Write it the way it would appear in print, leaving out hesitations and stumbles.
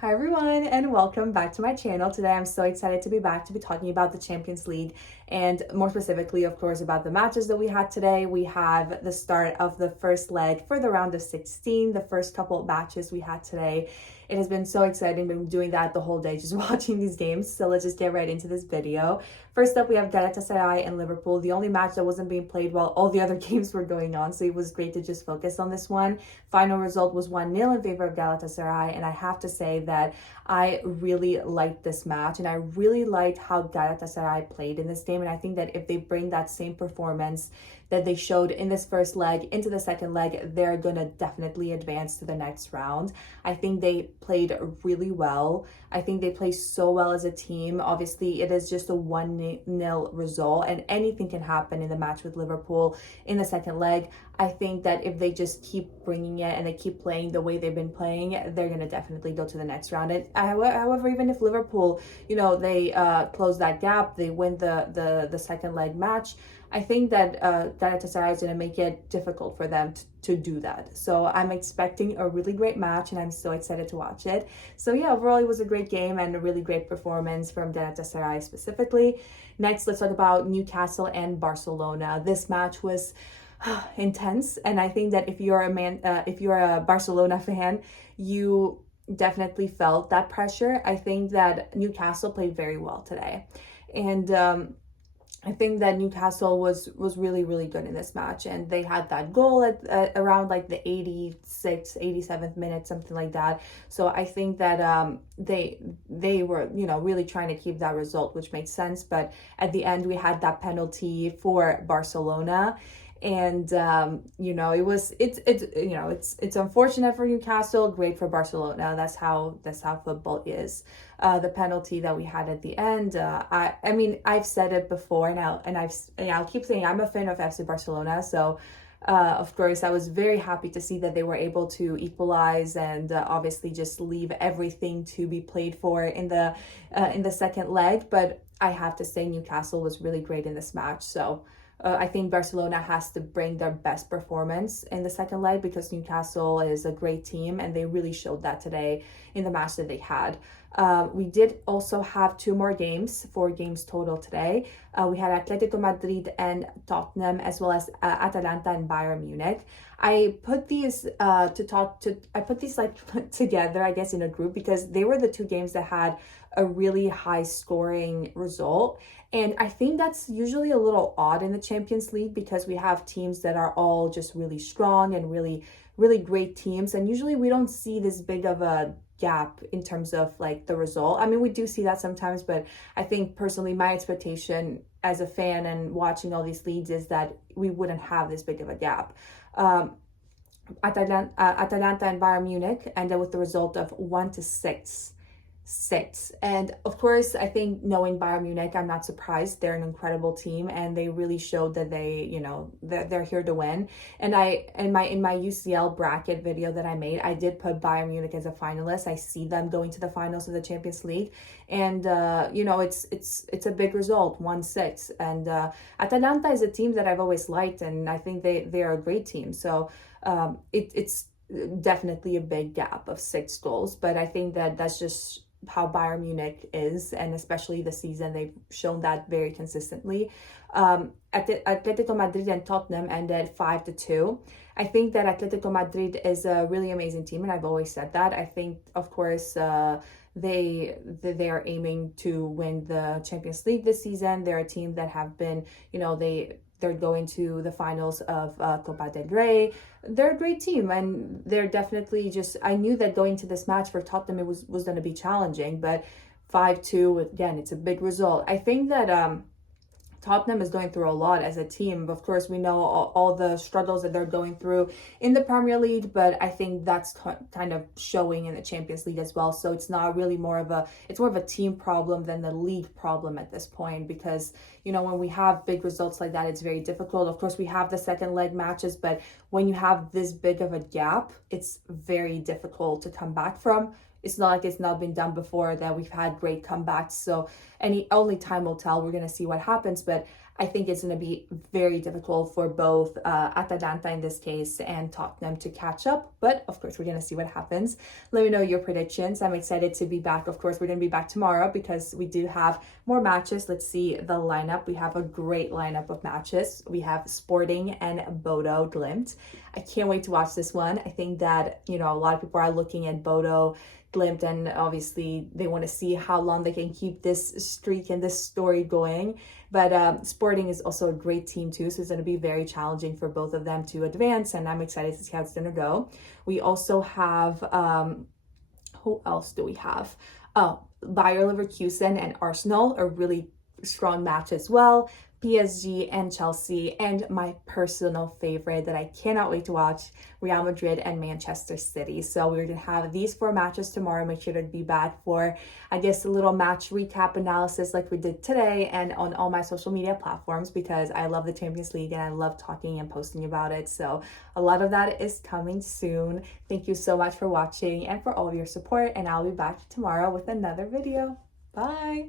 Hi everyone and welcome back to my channel. Today I'm so excited to be back to be talking about the Champions League and more specifically of course about the matches that we had today. We have the start of the first leg for the round of 16, the first couple of matches we had today. It has been so exciting. Been doing that the whole day, just watching these games. So let's just get right into this video. First up, we have Galatasaray and Liverpool, the only match that wasn't being played while all the other games were going on. So it was great to just focus on this one. Final result was 1-0 in favor of Galatasaray. And I have to say that I really liked this match and I really liked how Galatasaray played in this game. And I think that if they bring that same performance that they showed in this first leg into the second leg, they're gonna definitely advance to the next round. I think they played really well. I think they play so well as a team. Obviously, it is just a 1-0 result and anything can happen in the match with Liverpool in the second leg. I think that if they just keep bringing it and they keep playing the way they've been playing, they're going to definitely go to the next round. And however, even if Liverpool, they close that gap, they win the second leg match, I think that Galatasaray is going to make it difficult for them to do that. So I'm expecting a really great match and I'm so excited to watch it. So yeah, overall it was a great game and a really great performance from Galatasaray specifically. Next, let's talk about Newcastle and Barcelona. This match was intense, and I think that if you're a Barcelona fan, you definitely felt that pressure. I think that Newcastle played very well today, and I think that Newcastle was really good in this match, and they had that goal at around like the 86th, 87th minute, something like that. So I think that they were really trying to keep that result, which makes sense. But at the end, we had that penalty for Barcelona. And it's unfortunate for Newcastle, great for Barcelona. That's how football is. The penalty that we had at the end, I mean I've said it before, and I'll keep saying I'm a fan of FC Barcelona. So of course I was very happy to see that they were able to equalize and obviously just leave everything to be played for in the second leg. But I have to say Newcastle was really great in this match. So I think Barcelona has to bring their best performance in the second leg because Newcastle is a great team and they really showed that today in the match that they had. We did also have 2 more games, 4 games total today. We had Atletico Madrid and Tottenham, as well as Atalanta and Bayern Munich. I put these together, I guess, in a group because they were the 2 games that had a really high scoring result. And I think that's usually a little odd in the Champions League because we have teams that are all just really strong and really great teams. And usually we don't see this big of a gap in terms of like the result. I mean, we do see that sometimes, but I think personally my expectation as a fan and watching all these leagues is that we wouldn't have this big of a gap. Atalanta and Bayern Munich ended with the result of 1-6. And of course, I think knowing Bayern Munich, I'm not surprised. They're an incredible team and they really showed that they're here to win. And in my UCL bracket video that I made, I did put Bayern Munich as a finalist. I see them going to the finals of the Champions League, and it's a big result, 1-6. And Atalanta is a team that I've always liked, and I think they are a great team. So it's definitely a big gap of 6 goals, but I think that that's just how Bayern Munich is, and especially this season they've shown that very consistently. Atletico Madrid and Tottenham ended 5-2. I think that Atletico Madrid is a really amazing team, and I've always said that. I think, of course, they are aiming to win the Champions League this season. They're a team that have been, they're going to the finals of Copa del Rey. They're a great team, and they're definitely just, I knew that going to this match for Tottenham, it was going to be challenging, but 5-2, again, it's a big result. I think that Tottenham is going through a lot as a team. Of course, we know all the struggles that they're going through in the Premier League, but I think that's kind of showing in the Champions League as well. So it's not really more of a team problem than the league problem at this point, because, when we have big results like that, it's very difficult. Of course, we have the second leg matches, but when you have this big of a gap, it's very difficult to come back from. It's not like it's not been done before, that we've had great comebacks. So only time will tell. We're going to see what happens. But I think it's going to be very difficult for both Atalanta in this case and Tottenham to catch up. But of course, we're going to see what happens. Let me know your predictions. I'm excited to be back. Of course, we're going to be back tomorrow because we do have more matches. Let's see the lineup. We have a great lineup of matches. We have Sporting and Bodo Glimt. I can't wait to watch this one. I think that, a lot of people are looking at Bodo Glimt, and obviously they want to see how long they can keep this streak and this story going. But Sporting is also a great team too, so it's going to be very challenging for both of them to advance, and I'm excited to see how it's going to go. We also have, who else do we have? Oh, Bayer Leverkusen and Arsenal, a really strong match as well. PSG and Chelsea, and my personal favorite that I cannot wait to watch, Real Madrid and Manchester City. So we're going to have these 4 matches tomorrow. Make sure to be back for, I guess, a little match recap analysis like we did today, and on all my social media platforms, because I love the Champions League and I love talking and posting about it. So a lot of that is coming soon. Thank you so much for watching and for all of your support, and I'll be back tomorrow with another video. Bye!